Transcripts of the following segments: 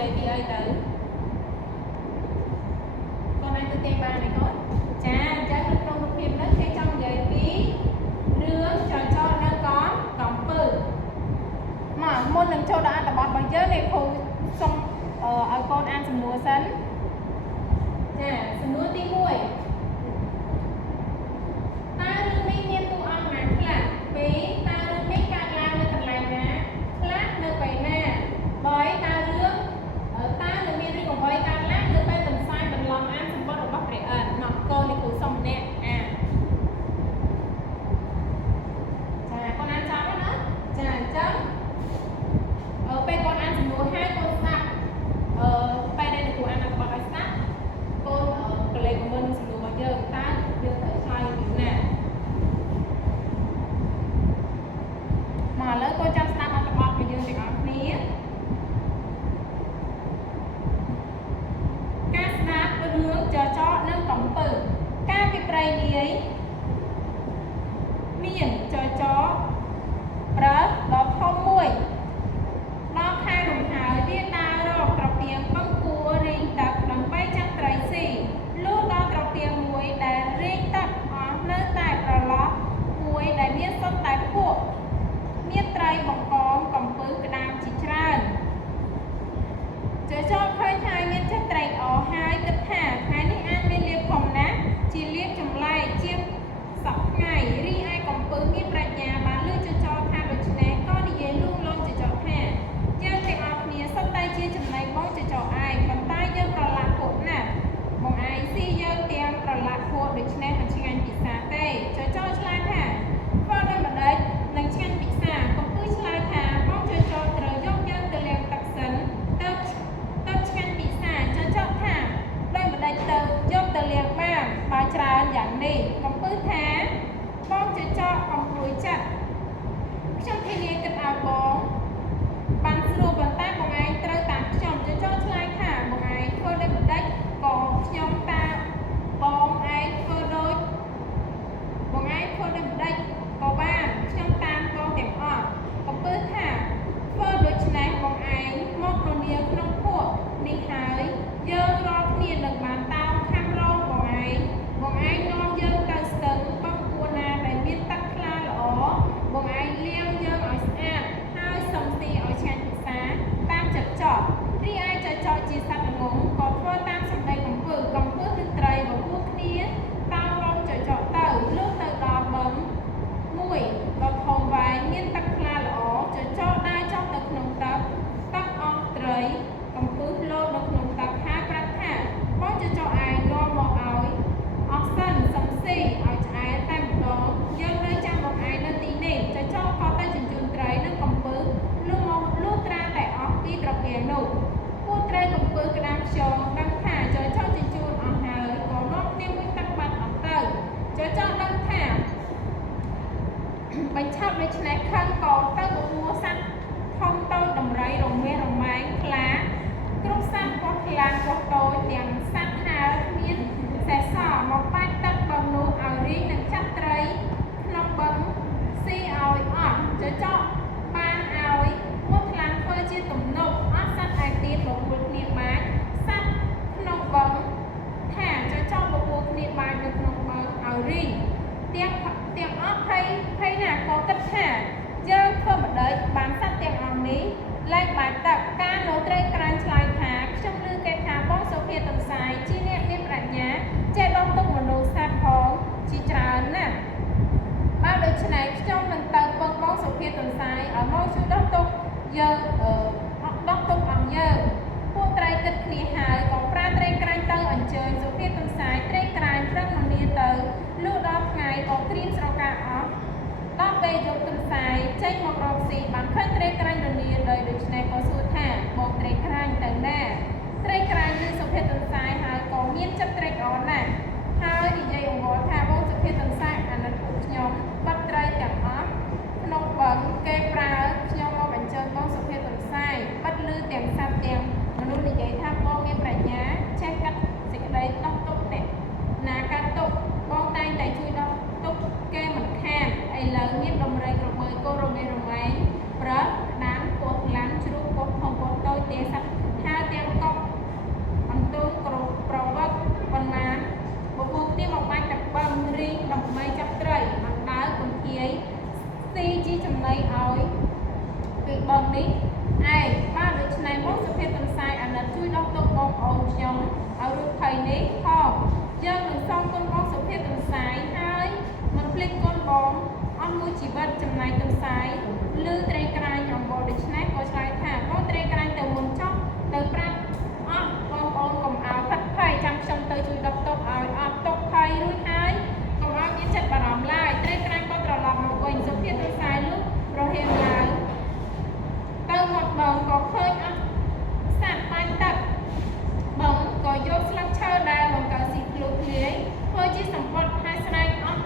vậy thì ai tử con ai tôi tên ba này con chà trái đất trong một phim đất hay trong vậy tí nướng cho nó có cọng bự mà môn lần châu đã tập bọt bằng chớ này khô xong ở con ăn sầm nua sắn chà sầm nua tí muội ta đừng mấy nhiên tu ăn mà là vì ta đừng mấy cạn la nơi thành lại nè lát nơi vậy nè bởi ta đừng ta đừng miên đi còn bởi ta lát nơi bay tầm sai mình lòng ăn sầm bọt ở bắp rẻ mặc cô đi cụ xong nè chà con ăn cháo đó chà chấm bây con ăn sầm nua hai con snack bây đây là cụ ăn bọt bánh snack con cái này của mình sầm nua bao giờ ta được tại sai như nè mà lớn con trong snack ăn bọt bây giờ thì ăn ní các snack có nướng cho nâng cổng tử các cái tray này ấy miền cho bớt đó không mùi nó khai đồng hào viên ta rồi trọc tiếng băng cua rinh tập đằng bay chắc tray xì lúc đó trọc tiếng muối để rinh tập ở nơi tại trò lót muối để miết sốt tại cuộc miết tray bọc con cầm bứ cái đàm chỉ tràn cho khơi thai miết chất tray ở hai kết thả hai ní ăn miết liệp phòng ná chỉ liệp chùm lại chiêm sọc ngày ri ai cầm bứ miết rạch nhà bán lưu cho tham được chứ nè con đi về luôn luôn cho thả chân thì học nia sắp tay chia chùm này bóng cho ai cầm tay dân còn lạc cuộc nè bóng ai si dân tiền còn lạc cuộc được chứ nè phần chinh anh bị xa tê cho lại thả con đây mà đấy lần chinh anh bị xa còn cứ lại thả bóng cho trời dốc dân từ lèo tạc sấn tớ chinh anh bị xa cho thả đây mà đây tớ dốc từ lèo bà trà dạng đi còn cứ thả bóng cho còn cuối chặt trong khi này kết áo bóng bạn sử dụng bàn tay của anhត្រូវតាមខ្ញុំchoឆ្លើយថាបងឯងធ្វើដូចម្ដេចក៏ខ្ញុំតាមបងឯងធ្វើដូចបងឯងធ្វើដូចម្ដេចក៏បានខ្ញុំតាមក៏ទាំងអស់កំពើថាធ្វើដូច្នេះបងឯងមករនាក្នុងពួកនេះហើយយើងរាល់គ្នានឹងបានតាមខាងរងបងឯងនាំយើងទៅស្ទឹងបឹងគួរណាដែលមានទឹកថ្លាល្អបងឯងលាងយើងឲ្យស្អាតហើយសំទីឲ្យឆ្ងាញ់ពិសាតាមចិត្តចប់រីឯចចជាសត្វល្ងងក៏ធ្វើតាមសម្ដីកំពើគឺត្រីរបស់ពួកគ្នាតាមរងចចទៅលុះទៅដល់បឹងមួយដ៏ធំវែងមានទឹកថ្លាល្អចដើរចុះទៅក្នុងទឹកអស់ត្រីកំពឹសលោតនៅក្នុងទឹកហើយប្រាប់ថាបងចឯងនាំមកឲ្យអស់សិនសំស៊ីឲ្យឆ្អែតតែម្ដងយើងនៅចាំបងឯងនៅទីនេះចក៏ទៅជញ្ជូនត្រីនិងកំពឹសលុះត្រាតែអស់ពីត្រពាំងនោះពួកត្រីកំពឹសក្តាមខ្យងដឹងថាចជញ្ជូនអស់ហើយក៏នាំគ្នាមួយទឹកបាត់អស់ទៅចដឹងថាបញ្ឆាប់ដូច្នេះខឹងក៏ទៅកពួរសត្វធំតូចដំរីរមាសរម៉ែងខ្លាគ្រប់សត្វក៏ខ្លាំងក៏តូចទាំងសត្វហើរមានសេះសមកបាច់ទឹកបឹងនោះឲ្យរីងនឹងចាត់ត្រីក្នុងបឹងស៊ីឲ្យអស់ចបានឲ្យពួកខ្លាំងធ្វើជាទំនប់អស់សត្វឯទៀតបបួលគ្នាបាច់សត្វក្នុងបឹងថាបបួលគ្នាបាច់នៅក្នុងបឹងឲ្យរីងទាំងអស់ភ័យណាក៏គិតថាយើងធ្វើម្ដេចបានសត្វទាំងអស់នេះលែងបាច់ទឹកការនោះត្រីក្រាញ់ឆ្លើយថាខ្ញុំឮគេថាបងសូភាទំសាយជាអ្នកមានប្រាជ្ញាចេះដកទុកមនុស្សសត្វផងជាច្រើនណាស់បើដូច្នេះខ្ញុំនឹងទៅពឹងបងសុភាទំសាយឲ្យមកជួយដកទុកយើងដកទុកអង្គយើងពួកត្រីគិតគ្នាហើយក៏ប្រើត្រីក្រាញ់ទៅអញ្ជើញសុភាទំសាយត្រីក្រាញ់ប្រឹងមនីទៅលុះដល់ថ្ងៃក៏ត្រៀមស្រកាអស់ដល់ពេលយកទំសាយចេញមករកស៊ីបានឃើញត្រីក្រាញ់រនីដោយដូច្នេះក៏សួរថាបងត្រីក្រាញ់ទៅណាត្រីក្រាញ់គឺសុភាទំសាយហើយក៏មានចិត្តត្រេកអរណាស់ហើយនិយាយអង្វរថាបងសុភាទំសាយអាណិតពួកខ្ញុំបាត់ត្រីទាំងអស់ក្នុងបឹងគេប្រើខ្ញុំមកបញ្ជើញបងសុភាទំសាយបាត់លឺទាំងសត្វទាំងមនុស្សនិយាយថាបងមានប្រាជ្ញាចេះកាត់សេចក្តីដោះទុកទេណាកាត់ទុកបងតែងតែជួយដោះទុកគេមិនខានឥឡូវមានដំរីក្របីគោរមេរម៉ែងប្រើក្តាមពោះឡាំជ្រូកពោះធំពោះតូចទេសត្វហើយទាំង ខ្ញុំឲ្យរូបភ័យនេះផងយើងនឹងសូមកូនបងសុភាពទន្សាយហើយមិនភ្លេចកូនបងអស់មួយជីវិតចំណែកទន្សាយឮត្រេកក្រាញអំបូរដូច្នេះក៏ឆ្លើយថាបងត្រេកក្រាញទៅមុនចុះទៅប្រាប់អស់បងប្អូនកុំឲ្យផិតភ័យចាំខ្ញុំទៅជួយដុតទុកឲ្យអត់ទុកភ័យរួចហើយកុំឲ្យមានចិត្តបារម្ភឡើយត្រេកក្រាញក៏ត្រឡប់មកវិញសុភាពទន្សាយលុះរហៀនឡើងទៅមកបងក៏ឃើញអស់សត្វបាញ់ទឹកបងក៏យកស្លឹកឈើដែលបងកៅស៊ីភ្លុកភ្លាយធ្វើជាសម្បត្តិហើយស្រែកអស់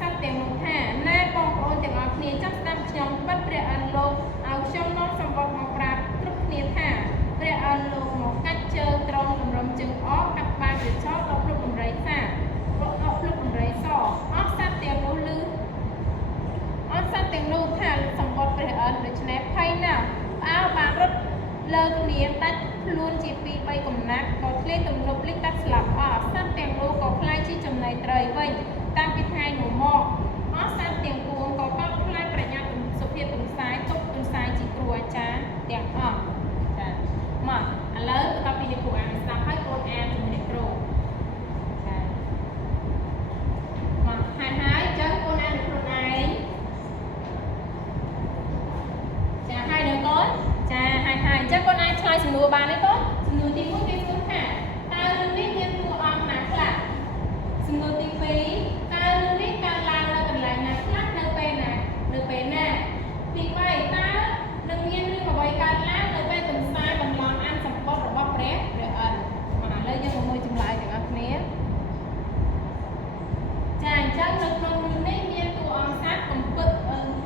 សត្វទាំងនោះថាណែបងប្អូនទាំងអស់គ្នាចាំស្ដាប់ខ្ញុំបិទព្រះអិនលោកឲ្យខ្ញុំនាំសម្បត្តិមកប្រាប់គ្រប់គ្នាថាព្រះអិនលោកមកកាច់ជើងត្រង់លំរំជើងអកកាត់បាតជាឆោតដល់ភ្លុកដំរីថាដល់ភ្លុកដំរីសអស់សត្វទាំងនោះលឺអស់សត្វទាំងនោះថាសម្បត្តិព្រះអិនដូច្នេះភ័យណាស់អើបានរត់លើគ្នាដាច់ខ្លួនជា2 3កំណាត់ក៏ធ្លាយទំនប់លិចដាច់ស្លាប់អស់សត្វទាំងនោះក៏ខ្លាយជាចំណីត្រីវិញតាំងពីថ្ងៃនោះមកអស់សត្វទាំងពួងក៏កោតខ្លាចប្រញាប់សុភាពទន្សាយទុកទន្សាយជាគ្រូអាចារ្យទាំងអស់ចាមកឥឡូវបន្តពីលោកគ្រូអានស្ដាប់ហើយកូនអានជាមួយអ្នកគ្រូចាមកហើយចឹងកូនអានខ្លួនឯងចាហើយនៅកូនចាហើយអញ្ចឹងកូនអាចឆ្លើយសំណួរបានទេកូនសំណួរទី1គេសួរថាតើរឿងនេះមានតួអង្គណាខ្លះសំណួរទី2តើរឿងនេះកើតឡើងនៅកន្លែងណាខ្លះនៅពេលណាទី3តើនឹងមានរឿងអ្វីកើតឡើងនៅពេលទន្សាយបន្លំអានសម្បត្តិរបស់ព្រះអិនមកឥឡូវយើងមកមើលចម្លើយទាំងអស់គ្នាចាអញ្ចឹងនៅក្នុងរឿងនេះមានតួអង្គសត្វកំពឹក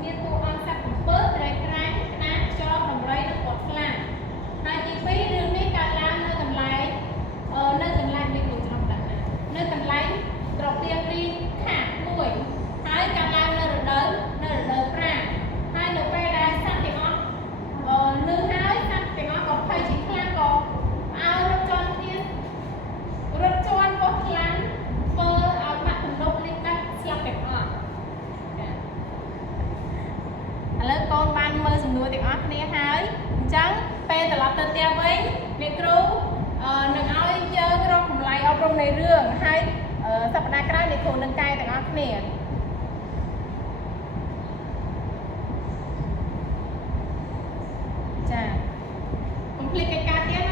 មានតួអង្គសត្វកំពើត្រែកក្រាញ់ក្តាមខ្យល់ដំរីនិងគាត់ខ្លាំងហើយទី2រឿងនេះកើតឡើងនៅកន្លែងនេះលោកច្រឡំដាក់ណានៅកន្លែងត្រពាំងរីខាត់មួយហើយកើតឡើងនៅរដូវប្រាំងហើយនៅពេលដែលសត្វទាំងអស់លឺហើយសត្វទាំងអស់ក៏ភ័យជាខ្លាំងក៏ឲ្យរត់ជាន់គ្នារត់ជាន់គាត់ខ្លាំងធ្វើឲ្យបាក់ទំនប់លិចដាច់ស្លាប់ទាំងអស់ចាឥឡូវកូនបានមើលសំណួរទាំងអស់គ្នាហើយអញ្ចឹងពេលត្រឡប់ទៅផ្ទះវិញអ្នកគ្រូនឹងឲ្យយើងរកតម្លៃអប់រំនៃរឿងហើយសប្តាហ៍ក្រោយអ្នកគ្រូនឹងកែទាំងអស់គ្នាចាកុំភ្លេចកិច្ចការទៀតណា